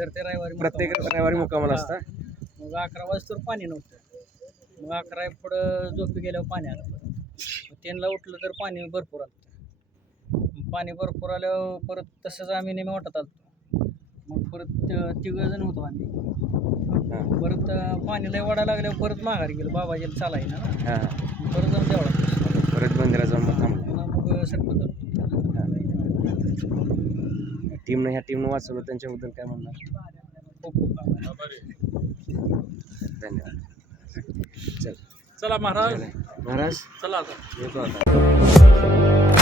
जर ते रविवारी प्रत्येक रविवारी मुक्कामाला असता? मग अकरा वाजता पाणी नव्हतं. मग अकरा पुढं झोपी गेल्यावर पाणी आलं. मग त्यांना उठलं तर पाणी भरपूर आलं. मग पाणी भरपूर आल्यावर परत तसंच आम्ही नेहमी वाटत आलो मग परत तिघ जण होतो आम्ही. परत अं, पाणी लय वाढायला लागल्यावर परत माघारी गेलो. बाबाजीला चालाय ना. हा. परत जाऊन देवळा परत मंदिरात जाऊन मग थांबलो. पुन्हा मग सरपंच टीमनं ह्या टीमनं वाचवलं त्यांच्याबद्दल काय म्हणणार? खूप खूप आभार. धन्यवाद. चल. चला महाराज. महाराज? चला आता. येतो आता.